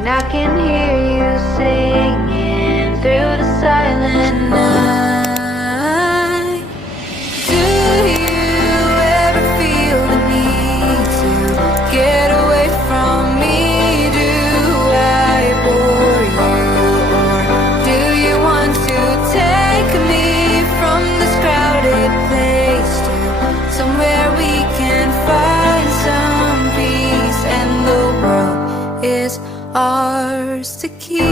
and I can hear you singing through the silent night. Do you ever feel the need to get away from me? Do I bore you, or do you want to take me from this crowded place to somewhere we can find some peace, and the world is ours to keep?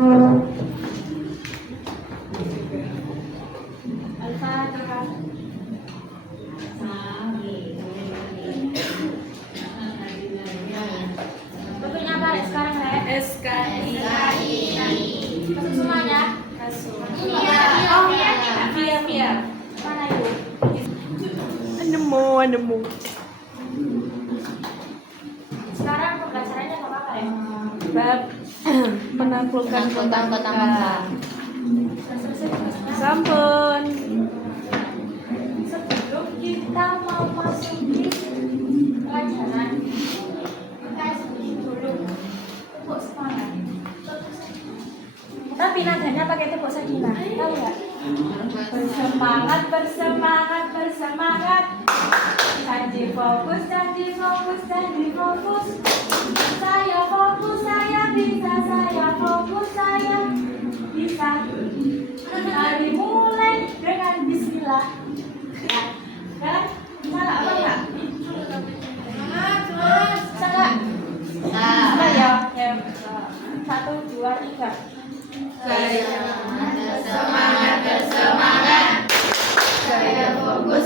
Assalamualaikum. Al-Fatihah. Bentuknya apa Rek, sekarang Rek? SKI. Masuk semuanya? Masuk. Via. Mana itu? Nemu. Sekarang pembelajarannya apa Rek? Bab penaklukan kota Mekah. Sampun. Sebelum kita mau masuk di pelajaran, kita sedikit dulu tepuk semangat. Tapi nadanya pakai tepuk sakinah, tahu nggak? Bersemangat. Janji fokus. Saya fokus, saya bisa. Mari mulai dengan bismillah. Ya, kan? Salah apa enggak? Salah. Salah ya. Ya. 1, 2, 3. Bersemangat. Saya fokus.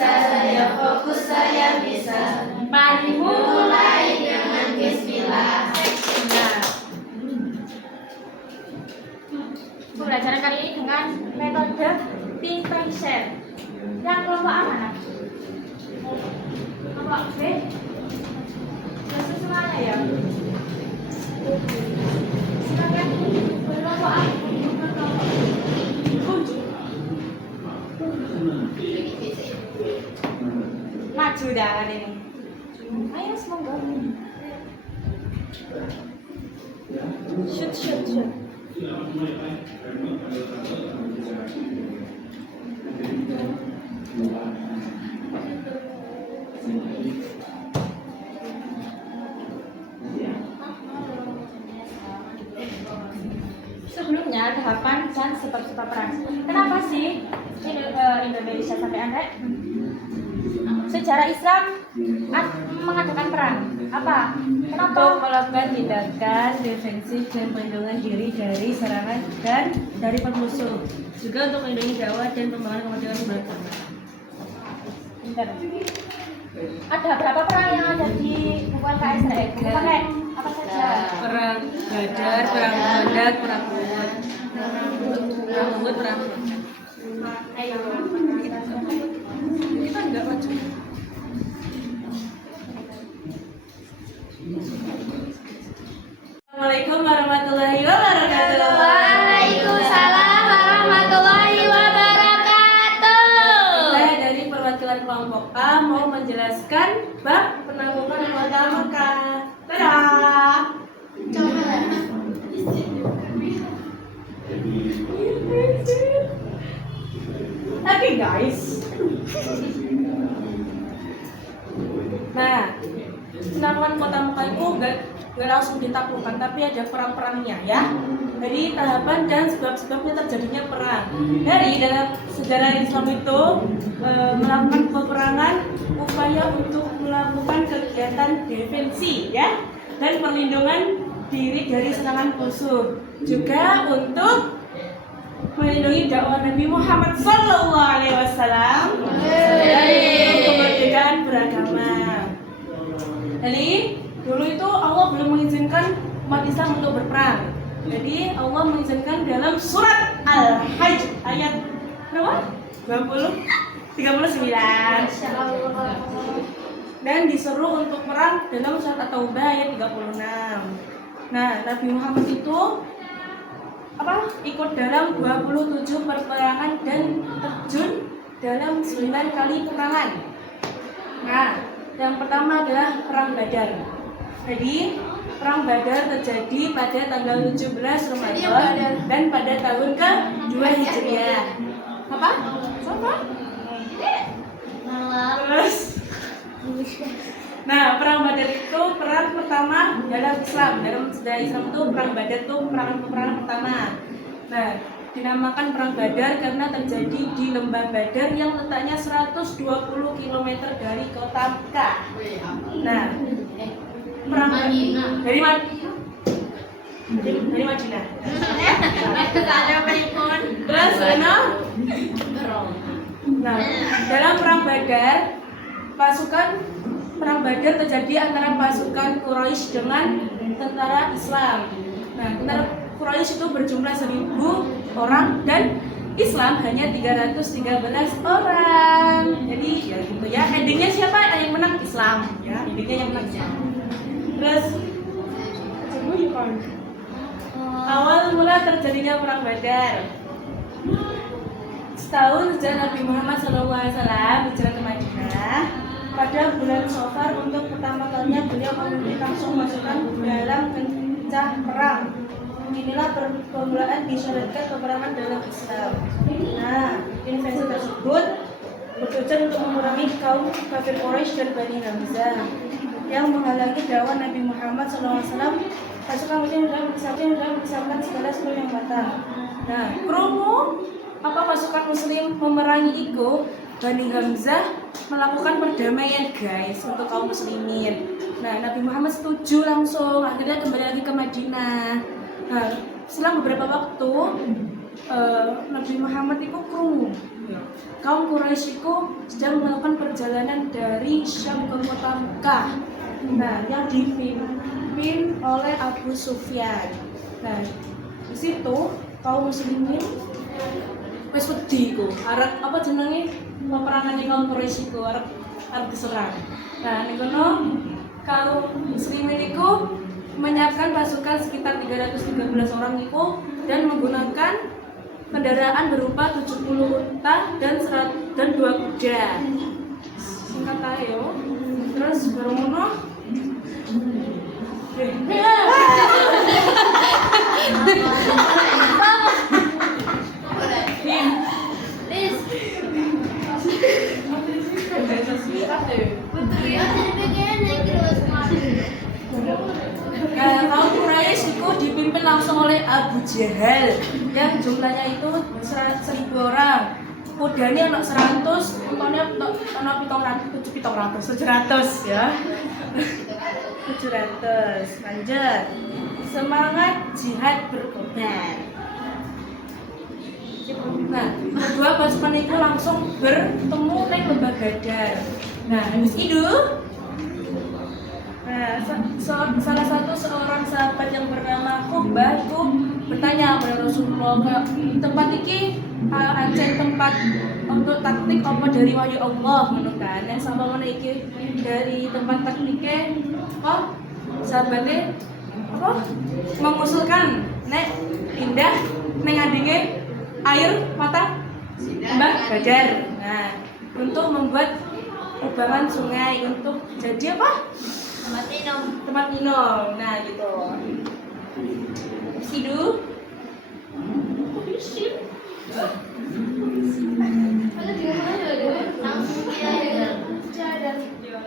Saya fokus, saya bisa. Mari Mulai dengan bismillah. Pembelajaran kali ini dengan metode think, pray, share. Yang kelompok A mana? Kelompok B. Masuk semuanya ya. Silakan kelompok A. Maju dah kan ini. Ayo semoga. Shoot. Sebelumnya tahapan dan sebab-sebab perang. Kenapa sih Indonesia sampai Anda? Sejarah Islam mengadakan perang. Apa? Kenapa? Untuk melakukan tindakan defensif dan perlindungan diri dari serangan dan dari pemusuh. Juga untuk melindungi dakwah dan pembangunan kemerdekaan beragama. Bentar. Ada berapa perang yang ada di buku LKS Rek? Pakai apa saja? Perang Badar, perang Khandaq, perang Uhud. Ayo. Kita enggak maju. Assalamualaikum warahmatullahi wabarakatuh. Waalaikumsalam warahmatullahi wabarakatuh. Saya dari perwakilan kelompok A mau menjelaskan bab penaklukan kota Mekah. Dadah. Oke guys. Nah, penaklukan kota Mekah itu gak langsung ditaklukkan, tapi ada perang-perangnya ya. Dari tahapan dan sebab-sebabnya terjadinya perang. Dari dalam sejarah Islam itu melakukan peperangan, upaya untuk melakukan kegiatan defensi ya, dan perlindungan diri dari serangan musuh. Juga untuk melindungi dakwah Nabi Muhammad Sallallahu Alaihi Wasallam dari kemerdekaan beragama. Jadi dulu itu Allah belum mengizinkan umat Islam untuk berperang. Jadi Allah mengizinkan dalam surat Al-Hajj ayat berapa? 39. Dan disuruh untuk perang dalam surat At-Taubah ayat 36. Nah, Nabi Muhammad itu ikut dalam 27 peperangan dan terjun dalam 9 kali peperangan. Nah, yang pertama adalah perang Badar. Jadi perang Badar terjadi pada tanggal 17 Ramadan dan pada tahun ke-2 Hijriah. Apa? Terus. Nah, perang Badar itu perang pertama dalam Islam. Dalam sejarah Islam itu perang Badar itu peperangan pertama. Nah, dinamakan perang Badar karena terjadi di lembah Badar yang letaknya 120 km dari kota Mekah. Nah, perang dari Madinah. Terus nah, dalam perang Badar, perang Badar terjadi antara pasukan Quraisy dengan tentara Islam. Nah, tentara Quraisy itu berjumlah 1000 orang dan Islam hanya 313 orang. Jadi ya gitu ya. Endingnya siapa yang menang? Islam. Ya, endingnya yang menang Islam. Terus awal mula terjadinya perang Badar. Setahun sejak Nabi Muhammad SAW hijrah ke Madinah, pada bulan Safar untuk pertama kalinya beliau memimpin langsung pasukan dalam kancah perang. Inilah permulaan disyaratkan peperangan dalam Islam. Nah, invasi tersebut bertujuan untuk mengurangi kaum kafir Quraisy dan Bani Hamzah yang menghalangi dakwah Nabi Muhammad SAW. Pasukan Muslim sudah menyiapkan segala sesuatu yang matang. Nah, promo pasukan Muslim memerangi itu, Bani Hamzah melakukan perdamaian guys untuk kaum muslimin. Nah, Nabi Muhammad setuju langsung, akhirnya kembali lagi ke Madinah. Nah, selang beberapa waktu Nabi Muhammad itu kaum Quraisy itu sedang melakukan perjalanan dari Syam ke kota Mekah. Nah, yang dipimpin oleh Abu Sufyan. Nah, di situ kaum muslimin wis wedi iku, arep apa jenenge peperangane kaum Quraisy iku arep diserang. Nah, ning kono kaum muslimin iku menyiapkan pasukan sekitar 313 orang itu dan menggunakan kendaraan berupa 70 unta dan 2 kuda. Singkat ayo. Terus baru ngono kaum Quraisy itu dipimpin langsung oleh Abu Jahal yang jumlahnya itu 1000 orang. Kudanya anak 100, untanya anak 700 ya. 700. Lanjut. Semangat jihad berkobar. Nah, kedua pasukan itu langsung bertemu di lembah Badar. Nah, habis itu salah satu seorang sahabat yang bernama Khubah itu bertanya kepada Rasulullah, tempat ini ancen tempat untuk taktik apa dari wahyu Allah menurut kan? Yang sama mana iki dari tempat taktiknya sahabatnya mengusulkan nek pindah neng adinge air mata Mbah Badar. Nah, untuk membuat kubangan sungai untuk jadi apa? Tempat minum. Nah, gitu. Sidu.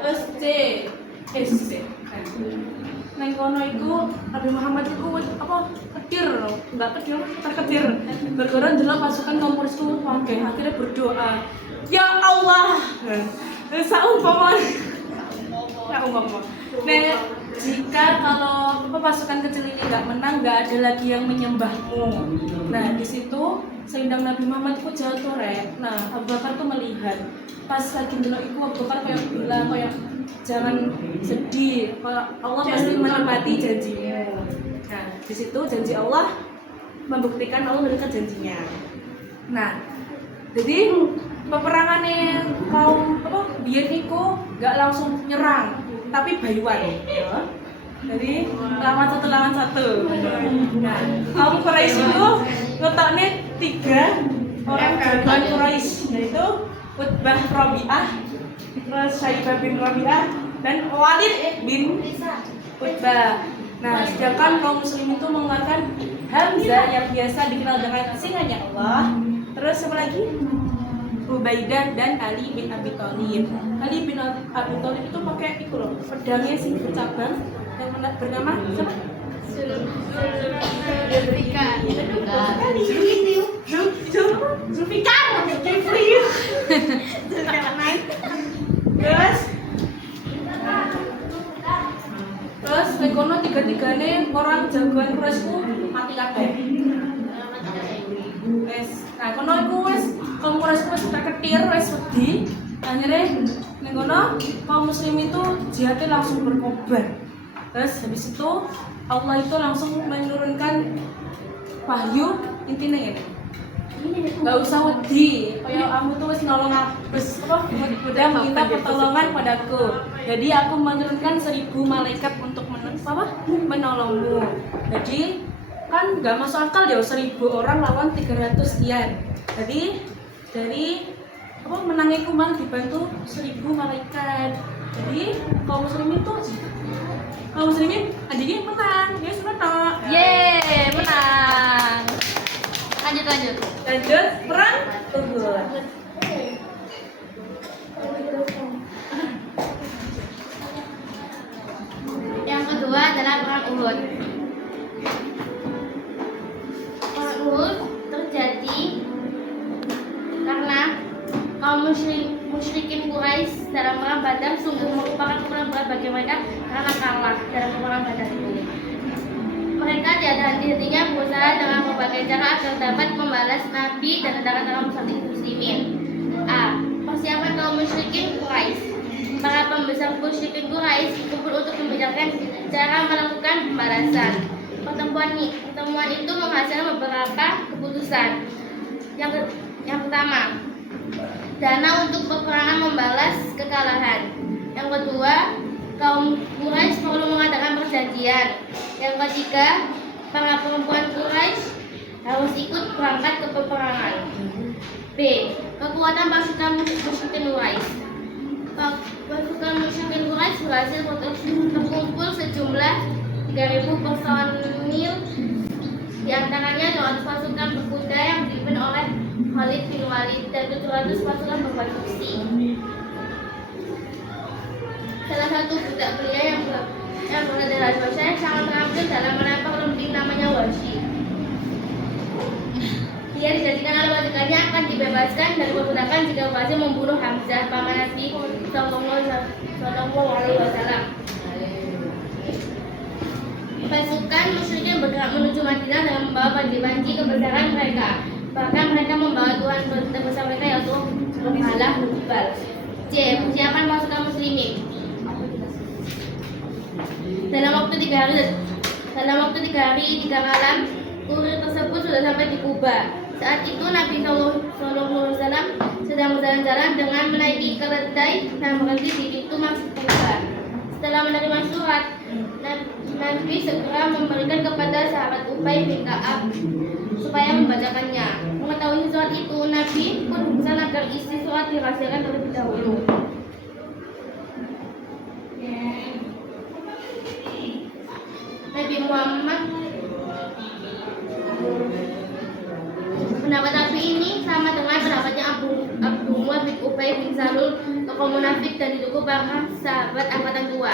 Terus C. Neng kono iku Nabi Muhammad iku terkedir. Gara-gara ndelok pasukan kaum Quraisy ku akhirnya berdoa, "Ya Allah, saumpama nek jika kalau pasukan kecil ini nggak menang, nggak ada lagi yang menyembahmu. Nah di situ sehingga Nabi Muhammad itu jatuh rek. Nah Abu Bakar tuh melihat pas lagi dulu itu Abu Bakar kayak bilang kayak jangan sedih, Allah pasti menepati janjimu. Nah di situ janji Allah membuktikan Allah mendekat janjinya. Nah jadi peperangannya kaum biar niku nggak langsung nyerang, tapi bayuan. Jadi lawan satu. Nah, kaum Quraisy itu ngetoknya 3 orang jagoan Quraisy, yaitu Utbah Rabi'ah, terus Syaibah bin Rabi'ah, dan Walid bin Utbah. Nah, sedangkan kaum muslim itu mengeluarkan Hamzah yang biasa dikenal dengan singanya Allah. Terus apa lagi? Ubaidah dan Ali bin Abi Thalib. Ali bin Abi Thalib itu pakai itu loh, pedangnya sing bercabang yang bernama siapa? Zulfikar. Terus kono tiga-tigane orang jagoan Quraisy mati kabeh. Nah kono iku wis kaum Quraisy wis ketir wis wedi. Akhirnya ning kono kaum muslim itu jihadnya langsung berkobar. Terus habis itu Allah itu langsung menurunkan wahyu intinya ini. Gak usah wedi, kayak kamu tuh wis nolong aku, wis apa? Udah minta pertolongan padaku. Jadi aku menurunkan 1000 malaikat untuk menolongmu. Jadi kan gak masuk akal ya 1000 orang lawan 300 sekian. Jadi dari menangnya malah dibantu 1000 malaikat. Jadi kaum muslimin adiknya menang, ya menang. Yeay, menang. Lanjut. Perang Uhud. Yang kedua adalah perang Uhud. Perang Uhud terjadi karena kaum musyrikin Quraisy dalam perang Badar sungguh merupakan perang berat bagi mereka karena kalah dalam perang Badar ini. Mereka tiada henti-hentinya berusaha dengan berbagai cara agar dapat membalas Nabi dan tentara-tentara muslimin. A. Persiapan kaum musyrikin Quraisy. Para pembesar musyrikin Quraisy kumpul untuk membicarakan cara melakukan pembalasan. Pertemuan itu menghasilkan beberapa keputusan. Yang pertama, dana untuk peperangan membalas kekalahan. Yang kedua, kaum Quraisy perlu mengadakan perjanjian. Yang ketiga, para perempuan Quraisy harus ikut berangkat ke peperangan. B. Kekuatan pasukan musyrikin Quraisy. Pasukan musyrikin Quraisy berhasil terkumpul sejumlah 3.000 personil, di antaranya 200 pasukan berkuda yang dipimpin oleh Khalid bin Walid dan 700 pasukan berbaju besi. Salah satu budak belia yang berada di Habasya sangat terampil dalam menempel lembing namanya Washi. Dia dijadikan oleh majikannya akan dibebaskan dari perbudakan jika berhasil membunuh Hamzah paman Nabi Sallallahu Alaihi Wasallam. Pasukan musyrikin bergerak menuju Madinah dengan membawa panji-panji kebesaran mereka. Bahkan mereka membawa Tuhan terbesar mereka yaitu Allah Hubal. C. Persiapan pasukan muslimin. Dalam waktu 3 hari 3 malam, kurir tersebut sudah sampai di Kuba. Saat itu Nabi SAW sedang berjalan-jalan dengan menaiki keledai dan berhenti di pintu masuk Kuba. Setelah menerima surat, Nabi segera memberikan kepada sahabat Ubay bin Ka'ab supaya membacakannya. Mengetahui surat itu, Nabi pun berusaha agar isi surat dirahasiakan terlebih dahulu. Nabi Muhammad, pendapat Nabi ini sama dengan pendapatnya Abu Muhammad bin Ubay bin Salul, tokoh munafik dan didukung para sahabat angkatan tua.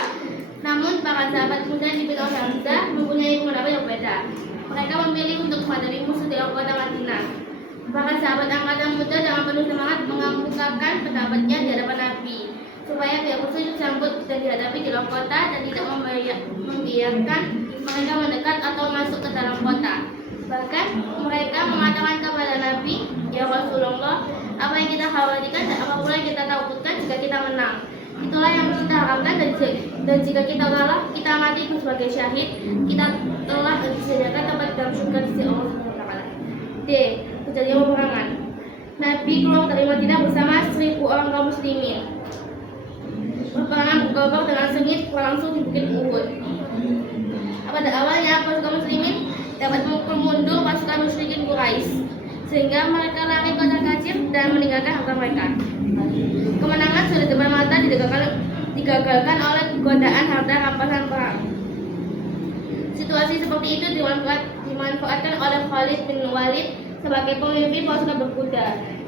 Namun para sahabat muda yang dipimpin oleh Hamzah mempunyai pendapat yang berbeda. Mereka memilih untuk menghadapi musuh di kota Madinah. Para sahabat angkatan muda dengan penuh semangat mengemukakan pendapatnya di hadapan Nabi. supaya tidak bersujud sambut dan dihadapi di dalam kota dan tidak membiarkan mereka mendekat atau masuk ke dalam kota. Bahkan mereka mengatakan kepada Nabi, ya Rasulullah, apa yang kita khawatirkan dan apa pula yang kita takutkan jika kita menang. Itulah yang kita harapkan, dan jika kita kalah, kita mati sebagai syahid. Kita telah disediakan tempat dalam surga di sisi Allah SWT. D. Kejadian peperangan. Nabi keluar dari Madinah bersama 1.000 orang kaum muslimin. Peperangan bergabung dengan sengit berlangsung di Bukit Uhud. Pada awalnya pasukan muslimin dapat memukul mundur pasukan musyrikin Quraisy, sehingga mereka lari ke kacir dan meninggalkan harta mereka. Kemenangan sudah di depan mata digagalkan oleh godaan harta rampasan perang. Situasi seperti itu dimanfaatkan oleh Khalid bin Walid sebagai pemimpin pasukan berkuda.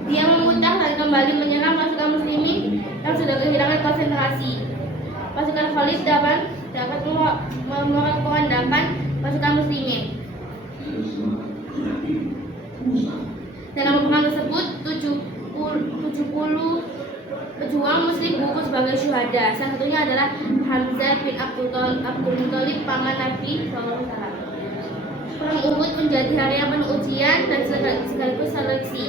Dia memutar dan kembali menyerang pasukan muslimin yang sudah kehilangan konsentrasi. Pasukan Khalid dapat merekomendasikan pasukan muslimin. Dalam peperangan tersebut 70 pejuang muslim gugur sebagai syuhada. Salah satunya adalah Hamzah bin Abdul Muthalib, paman Nabi SAW. Perang Uhud menjadi hari yang penuh ujian dan sekaligus seleksi.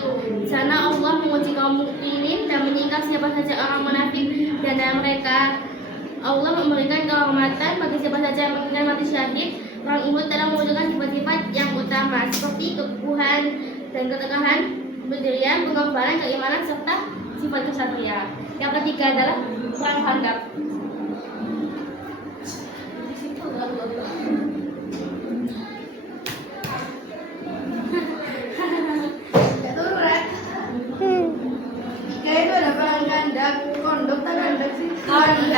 Di sana Allah menguji kaum mukminin dan menyingkap siapa saja orang munafik, dan dari mereka Allah memberikan kehormatan bagi siapa saja yang menginginkan mati syahid. Perang Uhud telah mewujudkan sifat-sifat yang utama seperti kebuhan dan ketegahan, pendirian, pengorbanan, keimanan, serta sifat kesatria. Yang ketiga adalah perang Khandaq. Itu ada perang Khandaq, kondok tak Khandaq sih? Kondok.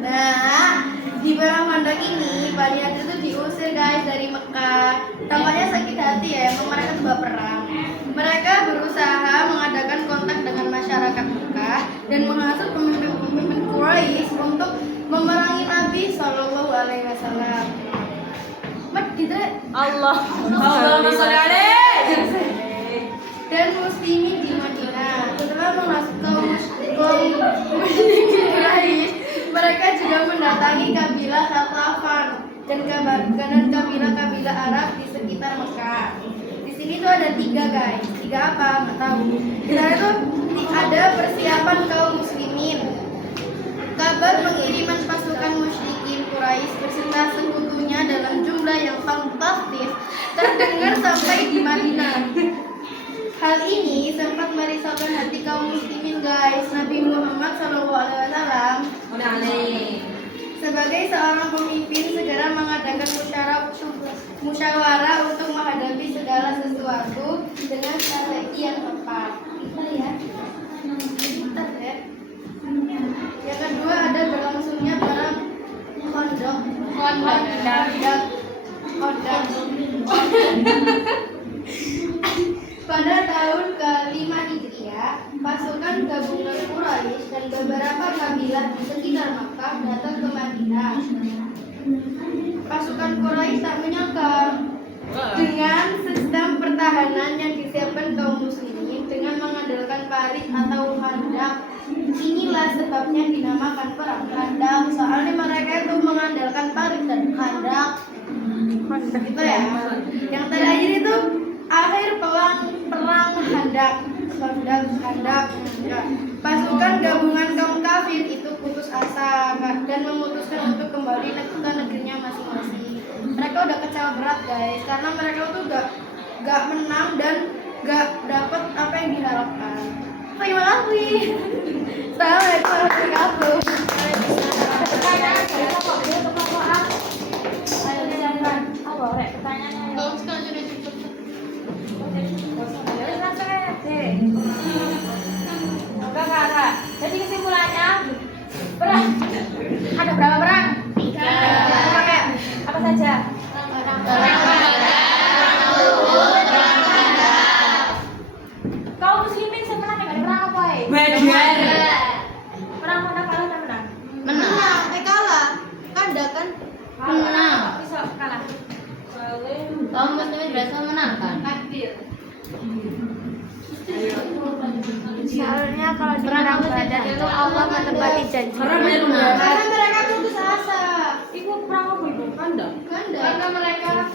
Nah, di perang Khandaq ini Bani Nadir itu diusir guys dari Mekah. Tampaknya sakit hati ya, emang mereka tuh gak perang. Mereka berusaha mengadakan kontak dengan masyarakat Mekah dan menghasut pemimpin Quraisy untuk memerangi Nabi Shallallahu Alaihi Wasallam. Allahumma sholli alaihi. Dan muslimin di Madinah. Setelah menghasut kaum musyrikin Quraisy, mereka juga mendatangi kabilah Khatafan dan kabilah-kabilah Arab di sekitar Mekah. Di sini tuh ada 3 guys. 3 apa? Nggak tahu. Di sana tuh ada persiapan kaum muslimin. Kabar pengiriman pasukan musyrikin Quraisy beserta sekutunya dalam jumlah yang fantastis terdengar sampai di Madinah. Hal ini sempat merisaukan hati kaum muslimin guys. Nabi Muhammad SAW sebagai seorang pemimpin segera mengadakan musyawarah untuk menghadapi segala sesuatu dengan strategi yang tepat. Yang kedua ada berlangsungnya perang Khandaq. Pada tahun ke-5 Hijriah, pasukan gabungan Quraisy dan beberapa kabilah di sekitar Makkah datang ke Madinah. Pasukan Quraisy tak menyangka dengan sistem pertahanan yang disiapkan kaum muslimin dengan mengandalkan parit atau khandaq. Inilah sebabnya dinamakan perang Khandaq. Soalnya mereka itu mengandalkan parit dan khandaq. Gitu ya. Yang terakhir itu akhir perang Khandaq. Pasukan gabungan kaum kafir itu putus asa dan memutuskan untuk kembali ke negerinya masing-masing. Mereka udah kecewa berat guys, karena mereka tuh gak menang dan gak dapat apa yang diharapkan. Terima kasih. Assalamualaikum warahmatullahi wabarakatuh. Pertanyaan dari kelompok ayo silakan. Pertanyaannya. Kakak. Jadi kesimpulannya perang. Ada berapa perang? 3. Apa saja? Kaum muslimin semenang dengan perang apa ya? Perang mana kalah dan menang? Menang. Kalah. Khandaq kan? Menang. Bisa kalah. Kaum muslimin berhasil menangkan. Soalnya kalau di perang Badar itu Allah menepati janji. Karena mereka putus asa. Iku perang apa itu? Kandang. Karena mereka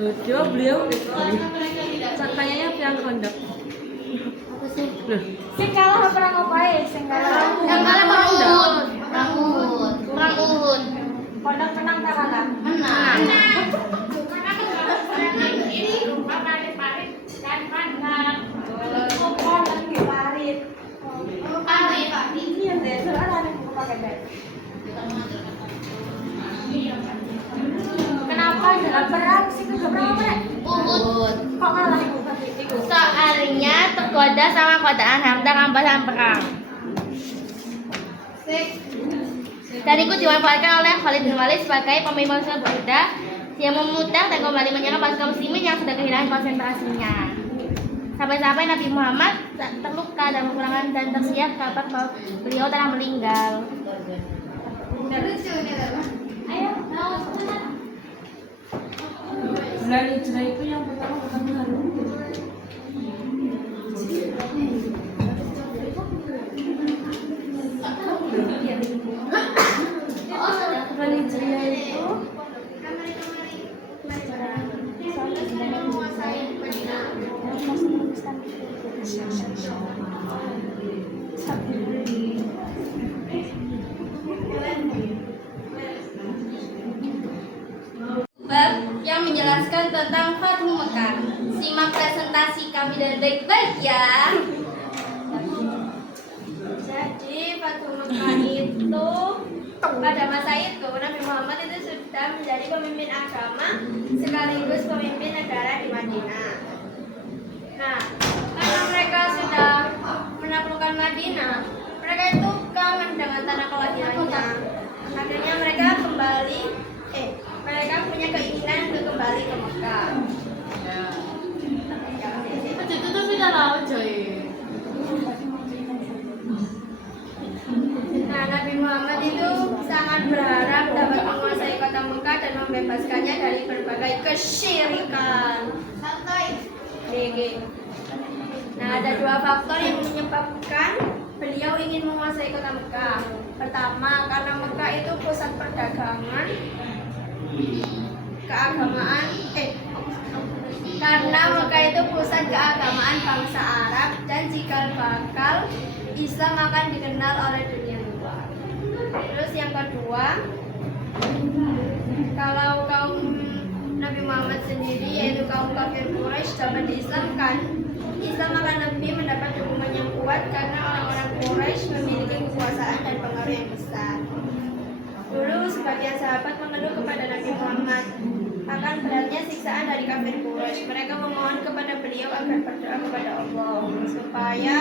Beliau mereka tidak kayaknya yang kandang. Sing kalah perang apa ya? Sing kalah. Yang kalah perang Uhud. Perang Uhud. Kondang menang tak kalah? Menang. Kondang di parit. Parit. Iya deh, soalnya ada yang pakai deh. Kenapa dalam perang sih itu berapa menit? Uhud. Kok kalah ibu tadi? Soalnya tergoda sama godaan harta rampasan perang. Dan itu dimanfaatkan oleh Khalid bin Walid sebagai pemimpin berbeda yang memutar dan kembali menyerang pasukan muslimin yang sudah kehilangan konsentrasinya. Sampai-sampai Nabi Muhammad terluka dan kekurangan dan tersiar kabar bahwa beliau telah meninggal. lucu nih loh. Ayo, Bulan Hijrah itu yang pertama bukan hari. Bulan Hijrah itu Bab yang menjelaskan tentang Fathu Mekah. Simak presentasi kami dan baik-baik ya. Jadi Fathu Mekah itu pada masa itu Nabi Muhammad itu sudah menjadi pemimpin agama sekaligus pemimpin negara di Madinah. Nah, karena mereka sudah menaklukkan Madinah, mereka itu kangen dengan tanah kelahirannya. Akhirnya mereka mereka punya keinginan untuk kembali ke Mekah. Itu tuh tidak tahu coy. Nah, Nabi Muhammad itu sangat berharap dapat menguasai kota Mekah dan membebaskannya dari berbagai kesyirikan. GG. Nah, ada dua faktor yang menyebabkan beliau ingin menguasai kota Mekah. Pertama, karena Mekah itu pusat perdagangan, karena Mekah itu pusat keagamaan bangsa Arab dan cikal bakal Islam akan dikenal oleh dunia luar. Terus yang kedua, kalau kaum Nabi Muhammad sendiri yaitu kaum kafir Quraisy dapat diislamkan, Islam akan lebih mendapat dukungan yang kuat karena orang-orang Quraisy memiliki kekuasaan dan pengaruh yang besar. Dulu sebagian sahabat mengeluh kepada Nabi Muhammad akan beratnya siksaan dari kafir Quraisy. Mereka memohon kepada beliau agar berdoa kepada Allah supaya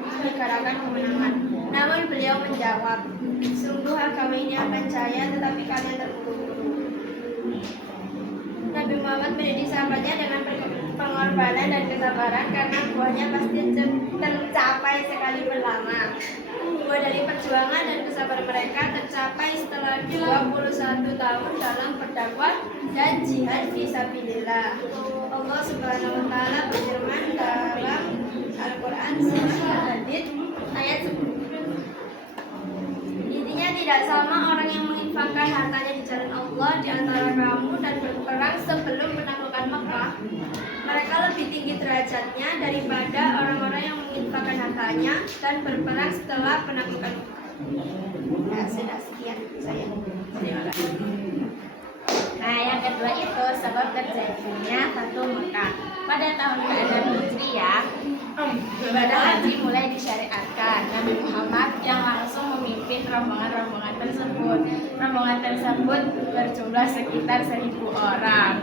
menegarakan kemenangan. Namun beliau menjawab, sungguh agama ini akan jaya tetapi kalian terburu-buru. Nabi Muhammad mendidik sahabatnya dengan pengorbanan dan kesabaran karena buahnya pasti tercapai sekali berlama. Buah dari perjuangan dan kesabaran mereka tercapai setelah 21 tahun dalam berdakwah dan jihad fisabilillah. Allah Subhanahu wa taala berfirman dalam Al-Qur'an surah Al-Hadid ayat 10. Intinya tidak sama orang yang menginfakkan hartanya di jalan Allah di antara kamu dan berperang sebelum menaklukkan Mekah. Mereka lebih tinggi derajatnya daripada orang-orang yang menginfakkan hartanya dan berperang setelah penaklukan Mekah. Ya, sudah sekian saya. Terima kasih. Nah, yang kedua itu sebab terjadinya Fathu Mekah. Pada tahun ke-6 Hijriah, ibadah haji mulai disyariatkan. Nabi Muhammad yang langsung memimpin rombongan-rombongan tersebut. Rombongan tersebut berjumlah sekitar 1.000 orang.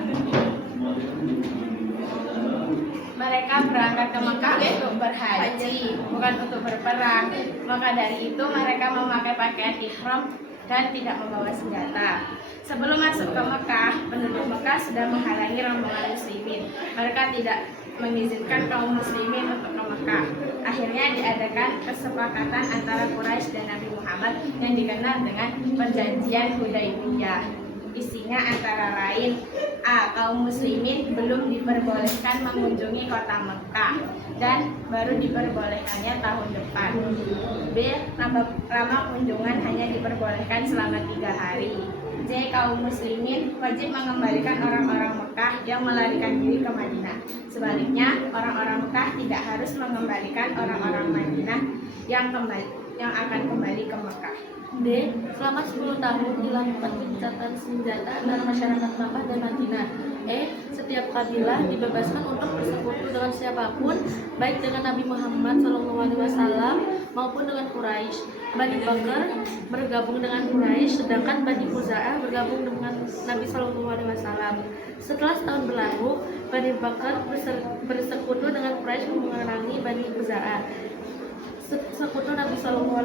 Mereka berangkat ke Mekah untuk berhaji, bukan untuk berperang. Maka dari itu mereka memakai pakaian ihram dan tidak membawa senjata. Sebelum masuk ke Mekah, penduduk Mekah sudah menghalangi rombongan muslimin. Mereka tidak mengizinkan kaum muslimin untuk ke Mekah. Akhirnya diadakan kesepakatan antara Quraisy dan Nabi Muhammad yang dikenal dengan Perjanjian Hudaybiyah. Isinya antara lain: A. Kaum muslimin belum diperbolehkan mengunjungi kota Mekah dan baru diperbolehkannya tahun depan. B. Lama kunjungan hanya diperbolehkan selama 3 hari. C. Kaum muslimin wajib mengembalikan orang-orang Mekah yang melarikan diri ke Madinah. Sebaliknya, orang-orang Mekah tidak harus mengembalikan orang-orang Madinah yang akan kembali ke Mekah. D. Selama 10 tahun dilakukan gencatan senjata antara masyarakat Makkah dan Madinah. E. Setiap kabilah dibebaskan untuk bersekutu dengan siapapun, baik dengan Nabi Muhammad SAW maupun dengan Quraisy. Bani Bakar bergabung dengan Quraisy, sedangkan Bani Khuza'ah bergabung dengan Nabi SAW. Setelah setahun berlalu, Bani Bakar bersekutu dengan Quraisy memerangi Bani Khuza'ah, sekutu Nabi SAW,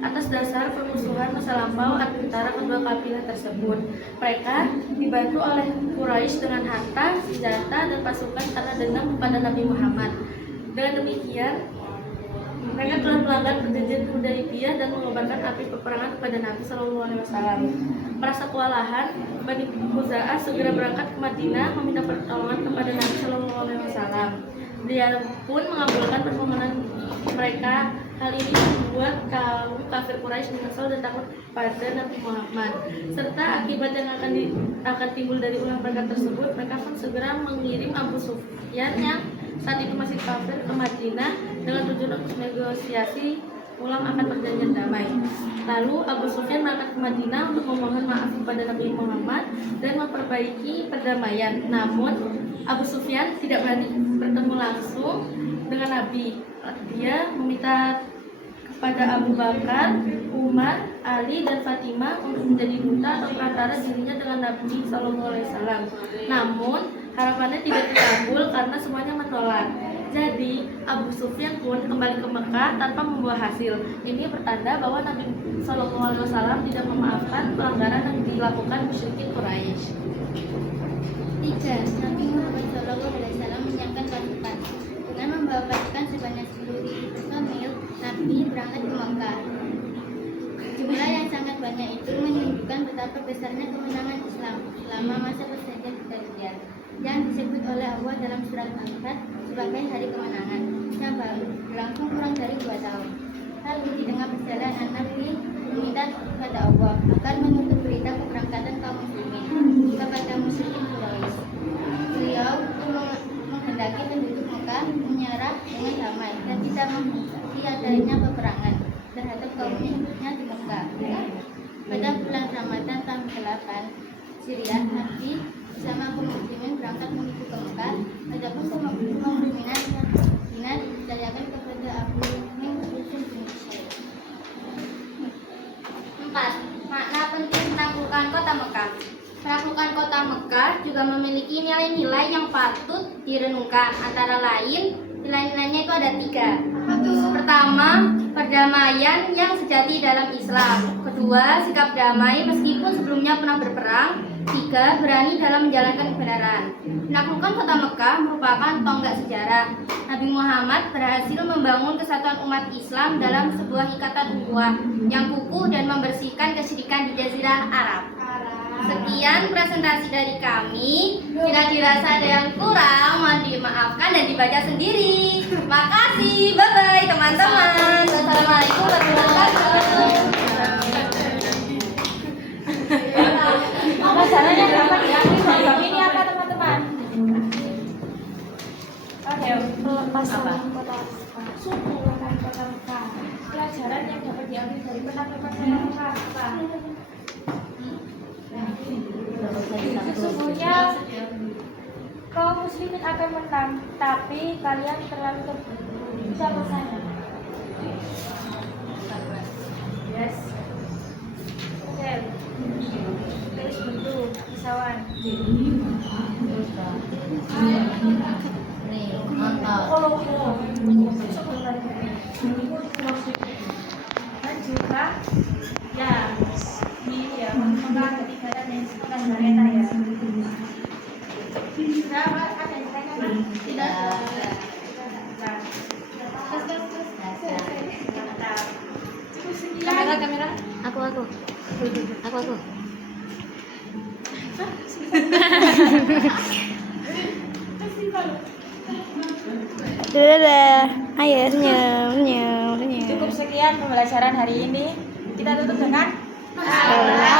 atas dasar permusuhan masa lampau antara kedua kabilah tersebut. Mereka dibantu oleh Quraisy dengan harta, senjata, dan pasukan karena dendam kepada Nabi Muhammad. Dengan demikian, mereka telah melanggar perjanjian Hudaybiyah dan mengobarkan api peperangan kepada Nabi SAW. Merasa kewalahan, Bani Khuza'ah segera berangkat ke Madinah meminta pertolongan kepada Nabi SAW. Dia pun mengabulkan permohonan mereka. Hal ini membuat kaum kafir Quraisy menyesal dan takut pada Nabi Muhammad serta akibat yang akan timbul dari ulah mereka tersebut. Mereka pun segera mengirim Abu Sufyan yang saat itu masih kafir ke Madinah dengan tujuan untuk negosiasi ulang akan perjanjian damai. Lalu Abu Sufyan berangkat ke Madinah untuk memohon maaf kepada Nabi Muhammad dan memperbaiki perdamaian. Namun Abu Sufyan tidak berani bertemu langsung dengan Nabi. Dia meminta kepada Abu Bakar, Umar, Ali, dan Fatimah untuk menjadi duta atau perantara dirinya dengan Nabi SAW. Namun harapannya tidak terkabul karena semuanya menolak. Jadi Abu Sufyan pun kembali ke Mekah tanpa membawa hasil. Ini bertanda bahwa Nabi SAW tidak memaafkan pelanggaran yang dilakukan musyrikin Quraisy. 3. Nabi Muhammad SAW menyiapkan pasukan. Dengan membawa pasukan sebanyak 10.000 personil, Nabi berangkat ke Mekah. Jumlah yang sangat banyak itu menunjukkan betapa besarnya kemenangan Islam selama masa perjanjian Hudaybiyah yang disebut oleh Allah dalam surat Al-Anfal sebagai hari kemenangan yang baru berlangsung kurang dari 2 tahun. Lalu di tengah perjalanan, Nabi meminta kepada Allah agar menutup berita keberangkatan kaum muslimin kepada musyrikin Quraisy. Beliau menghendaki penduduk Mekah menyerah dengan damai dan tidak menghentikan adanya peperangan terhadap kaum muslimnya di Mekah. Pada bulan Ramadan tahun 8 Hijriah, Nabi bersama kaum muslimin berangkat menuju ke Mekah. Adapun kaum muslimin ditanyakan kepada Abu Hurairah bin Syekh. 4. Makna penting menaklukkan kota Mekah. Menaklukkan kota Mekah juga memiliki nilai-nilai yang patut direnungkan. Antara lain, nilai-nilainya itu ada 3. Pertama, perdamaian yang sejati dalam Islam. Kedua, sikap damai meskipun sebelumnya pernah berperang. 3. Berani dalam menjalankan kebenaran. Menaklukkan kota Mekah merupakan tonggak sejarah. Nabi Muhammad berhasil membangun kesatuan umat Islam dalam sebuah ikatan ukhuwah yang kukuh dan membersihkan kesyirikan di Jazirah Arab. Sekian presentasi dari kami. Jika dirasa ada yang kurang, mohon dimaafkan dan dibaca sendiri. Makasih, bye-bye teman-teman. Assalamualaikum warahmatullahi wabarakatuh. Pelajarannya dapat diambil dari bab ini apa teman-teman? Oke, pasangan kota suku lapangan kota Mekah. Pelajaran yang dapat diambil dari penaklukan kota Mekah apa? Sesungguhnya kaum muslimin akan menang, tapi kalian terlalu terburu-buru. Itu apa saja? Yes. Oke. Tulis bentuk pisauan. Dan juga ya ini ya mengembangkan ketigatan yang disebutkan Zareta ya. Sudah ada yang ditanyakan? Tidak. Kamera. Aku. Dadah. Ayo senyum. Cukup sekian pembelajaran hari ini. Kita tutup dengan Salam.